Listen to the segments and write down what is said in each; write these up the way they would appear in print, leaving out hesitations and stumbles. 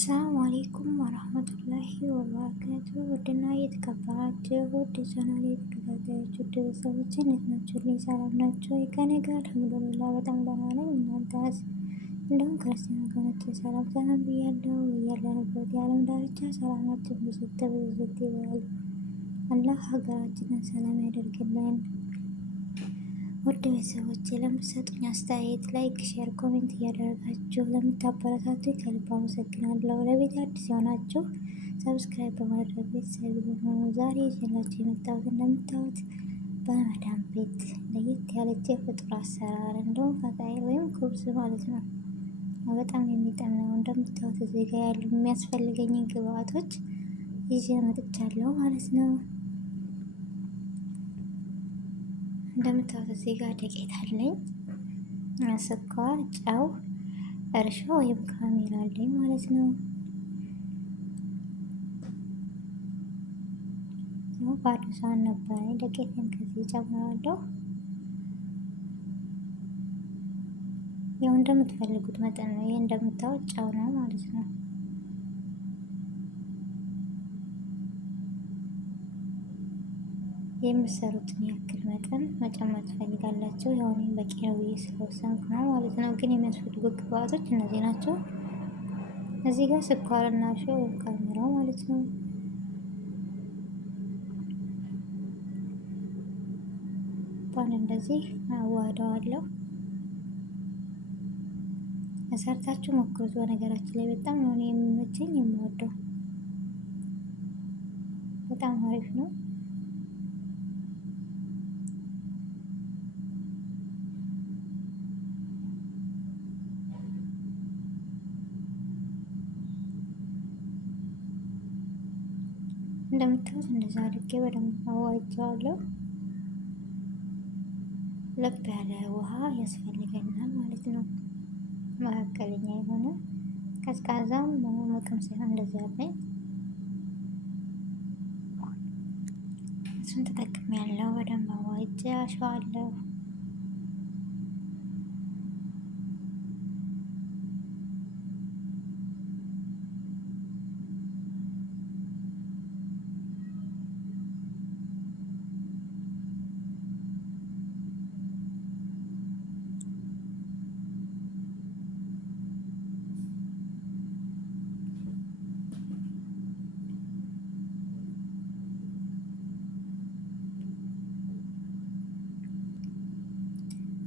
ሰላም አሌይኩም ወረህመቱላሂ ወበረካቱ። ውድና የተከበራችሁ ውድ ቻናሌ ተከታታዮች ውድ ቤተሰቦች እንዴት ናችሁ? ሰላም ናቸው? ከእኔ ጋር አልሐምዱሊላህ በጣም ደህና ነኝ። እናንተስ? እንደውም ክርስቲያን ወገኖቼ ሰላም ብያለሁ። እያለንበት የዓለም ዳርቻ ሰላማችን ብዝት ይበል። አላህ ሀገራችንን ሰላም ያደርግልን። ውድ ቤተሰቦች ለምትሰጡኝ አስተያየት ላይክ፣ ሼር፣ ኮሜንት እያደረጋችሁ ለምታበረታቱ ከልብ አመሰግናለሁ። ለቤት አዲስ የሆናችሁ ሰብስክራይብ በማድረግ ቤተሰብ የሆኑ ዛሬ ይዤላችሁ የመጣሁት እንደምታዩት በመዳም ቤት ለየት ያለች የፍጡር አሰራር እንደውም ፈጣይር ወይም ኩብዝ ማለት ነው። በጣም የሚጥም ነው። እንደምታዩት እዚህ ጋር ያሉ የሚያስፈልገኝን ግብአቶች ይዤ መጥቻለሁ ማለት ነው። እንደምታዩት እዚህ ጋር ዱቄት አለኝ፣ ስኳር፣ ጨው፣ እርሾ ወይም ካሜራ አለኝ ማለት ነው። ባዶ ሳህን ነበረኝ። ዱቄትን ከዚህ ጨምራለሁ። ያው እንደምትፈልጉት መጠን ነው። ይሄ እንደምታዩት ጨው ነው ማለት ነው። የምትሰሩትን ያክል መጠን መጨመር ትፈልጋላችሁ። ያው እኔ በቂ ነው ብዬ ስለወሰንኩ ነው ማለት ነው። ግን የሚያስፈልጉ ግብአቶች እነዚህ ናቸው። እዚህ ጋር ስኳርና እርሾ ወይም ካሜራው ማለት ነው። ባን እንደዚህ አዋህደዋለሁ። ሰርታችሁ ሞክሩት። በነገራችን ላይ በጣም ነው የሚመቸኝ፣ የምወደው በጣም አሪፍ ነው። እንደምታዩት እንደዛ አድርጌ በደንብ አዋህጀዋለሁ። ለብ ያለ ውሃ ያስፈልገናል ማለት ነው። መካከለኛ የሆነ ቀዝቃዛም ሙቅም ሳይሆን እንደዛ ያለኝ እሱን ተጠቅሜያለሁ። በደንብ አዋህጄ አሸዋለሁ።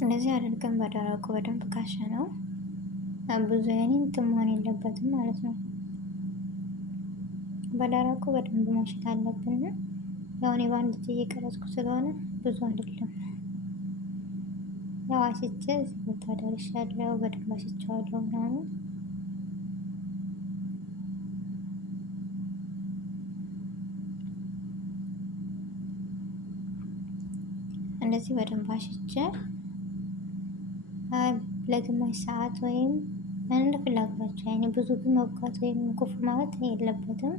እንደዚህ አድርገን በደረቁ በደንብ ካሸ ነው። ብዙ እንትን መሆን የለበትም ማለት ነው። በደረቁ በደንብ ማሸት አለብን። ያው እኔ በአንድ እጄ እየቀረጽኩ ስለሆነ ብዙ አይደለም። ያው አሽቼ እዚህ ቦታ ደርሻለሁ። በደንብ አሽቼዋለሁ ምናምን እንደዚህ በደንብ አሽቼ ለግማሽ ሰዓት ወይም እንደ ፍላጎታችሁ ያኔ ብዙ ግን መብቃት ወይም ኩፍ ማለት የለበትም።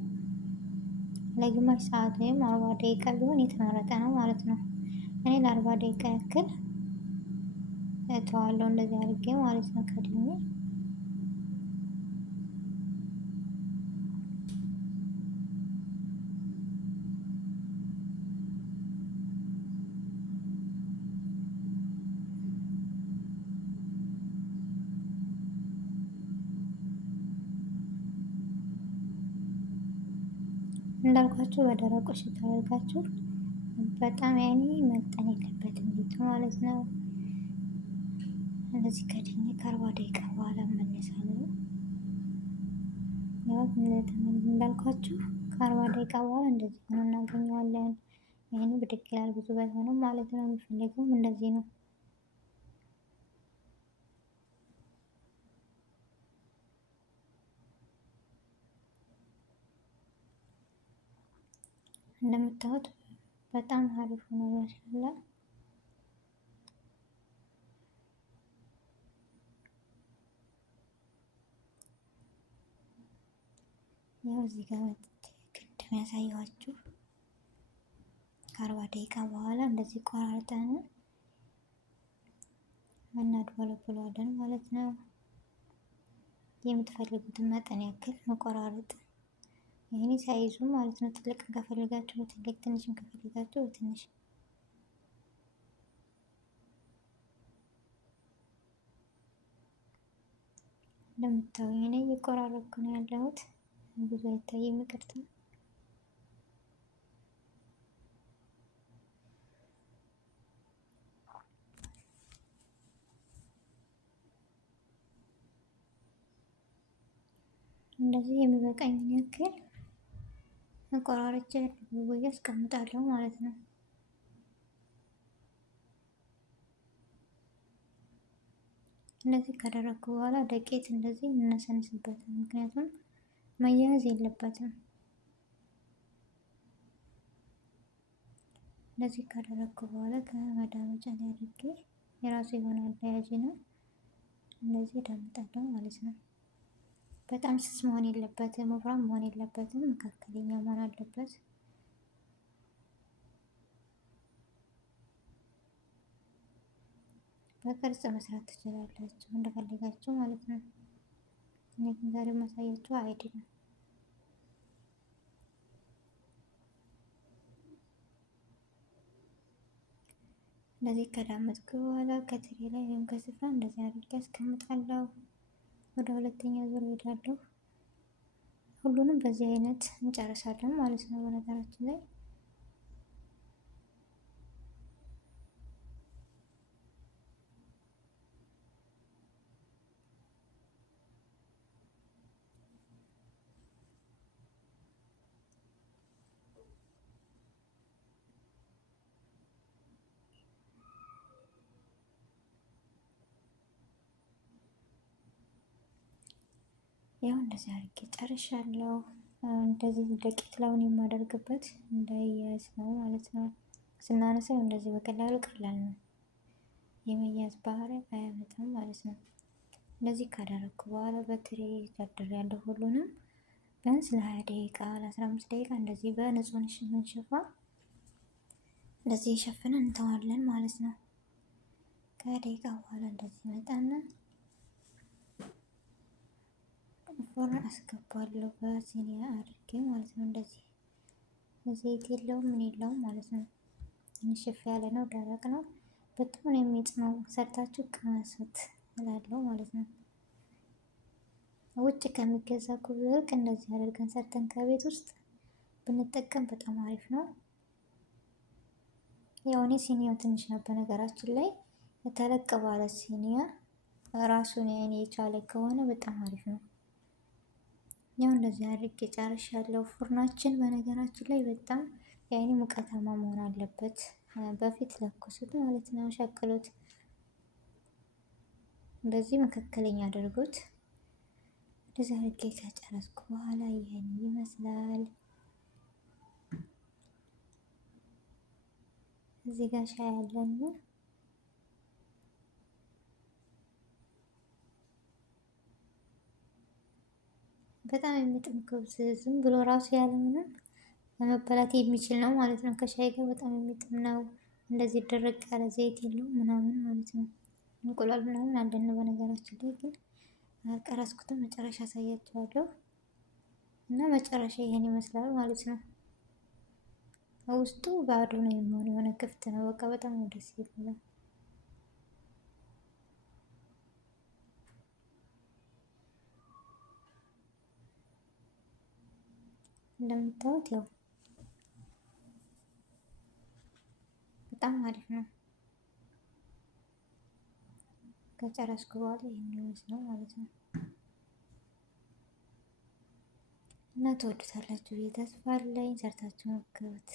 ለግማሽ ሰዓት ወይም 40 ደቂቃ ቢሆን የተመረጠ ነው ማለት ነው። እኔ ለ40 ደቂቃ ያክል እተዋለሁ እንደዚህ አድርጌ ማለት ነው ከድኜ። እንዳልኳችሁ በደረቁ ሽታ አድርጋችሁ በጣም ያኔ መጠን የለበትም ቤቱ ማለት ነው። እንደዚህ ከድኜ ከ40 ደቂቃ በኋላ እመለሳለሁ። ያው እንዳልኳችሁ ከ40 ደቂቃ በኋላ እንደዚህ ሆኖ እናገኘዋለን። ያኔ ብድግ ይላል ብዙ ባይሆንም ማለት ነው። የሚፈልገውም እንደዚህ ነው። እንደምታዩት በጣም አሪፍ ነው ማሻአላ። ያው እዚህ ጋር ቅድም ያሳየኋችሁ ከ40 ደቂቃ በኋላ እንደዚህ ቆራርጠን እናድበለብለዋለን ማለት ነው። የምትፈልጉትን መጠን ያክል መቆራረጥ። ይህኔ ሳይዙ ማለት ነው። ትልቅ ከፈልጋችሁ በትልቅ ትንሽም ከፈልጋችሁ በትንሽ። እንደምታዩኝ እኔ እየቆራረጥኩ ነው ያለሁት። ብዙ አይታይም፣ ይቅርታ። እንደዚህ የሚበቃኝን ያክል መቆራረጫ ብዬ አስቀምጣለሁ ማለት ነው። እንደዚህ ካደረግኩ በኋላ ዱቄት እንደዚህ እናሰንስበታለን፣ ምክንያቱም መያያዝ የለበትም። እንደዚህ ካደረግኩ በኋላ ከመዳመጫ ላይ አድርጌ የራሱ የሆነ አያያዥ ነው። እንደዚህ ዳምጣለሁ ማለት ነው። በጣም ስስ መሆን የለበትም፣ ወፍራም መሆን የለበትም፣ መካከለኛ መሆን አለበት። በቅርጽ መስራት ትችላላችሁ እንደፈለጋችሁ ማለት ነው። እኔ ግን ዛሬ ማሳያችሁ አይደለም። እንደዚህ ከዳመጥኩ በኋላ ከትሪ ላይ ወይም ከስፍራ እንደዚህ አድርጌ አስቀምጣለሁ። ወደ ሁለተኛ ዙር እሄዳለሁ። ሁሉንም በዚህ አይነት እንጨርሳለን ማለት ነው። በነገራችን ላይ ያው እንደዚህ አድርጌ ጨርሻለሁ። እንደዚህ ደቂቅ ላውን የማደርግበት እንዳይያዝ ነው ማለት ነው። ስናነሳው እንደዚህ በቀላሉ ቀላል ነው፣ የመያዝ ባህሪ አያመጣም ማለት ነው። እንደዚህ ካደረግኩ በኋላ በትሪ ደርድሬያለሁ ሁሉንም። ቢያንስ ለ20 ደቂቃ ለ15 ደቂቃ እንደዚህ በንጹህ ሽፋ እንደዚህ የሸፍነን እንተዋለን ማለት ነው። ከደቂቃ በኋላ እንደዚህ መጣና ፎርን አስገባለሁ በሲኒያ አድርጌ ማለት ነው። እንደዚህ ዘይት የለውም ምን የለውም ማለት ነው። ትንሽ ሽፍ ያለ ነው፣ ደረቅ ነው። በጣም ነው የሚጥመው። ሰርታችሁ ቅመሱት እላለሁ ማለት ነው። ውጭ ከሚገዛ ኩብርቅ እንደዚህ አድርገን ሰርተን ከቤት ውስጥ ብንጠቀም በጣም አሪፍ ነው። ያው እኔ ሲኒያው ትንሽ ነው በነገራችን ላይ። የተለቀ ባለ ሲኒያ ራሱን የቻለ ከሆነ በጣም አሪፍ ነው። ያው እንደዚህ አድርጌ ጨርሻለሁ። ፉርናችን በነገራችን ላይ በጣም የአይን ሙቀታማ መሆን አለበት። በፊት ለኩሱት ማለት ነው፣ ሸክሉት። እንደዚህ መካከለኛ አድርጉት። እንደዚህ አድርጌ ከጨረስኩ በኋላ ይሄን ይመስላል። እዚህ ጋር ሻይ አለን። በጣም የሚጥም ክብዝ ዝም ብሎ ራሱ ያለምንም ለመበላት የሚችል ነው ማለት ነው። ከሻይ ጋር በጣም የሚጥም ነው። እንደዚህ ደረቅ ያለ ዘይት የለውም ምናምን ማለት ነው። እንቁላል ምናምን አለን በነገራችን ላይ ግን አልቀረስኩትም። መጨረሻ አሳያችኋለሁ። እና መጨረሻ ይሄን ይመስላል ማለት ነው። ውስጡ ባዶ ነው የሚሆነው፣ የሆነ ክፍት ነው። በቃ በጣም ነው ደስ ይላል። እንደምታዩት ያው በጣም አሪፍ ነው። ከጨረስኩ በኋላ ይሄን ይመስላል ማለት ነው። እና ትወዱታላችሁ ብዬ ተስፋ አለኝ። ሰርታችሁ ሞክሩት።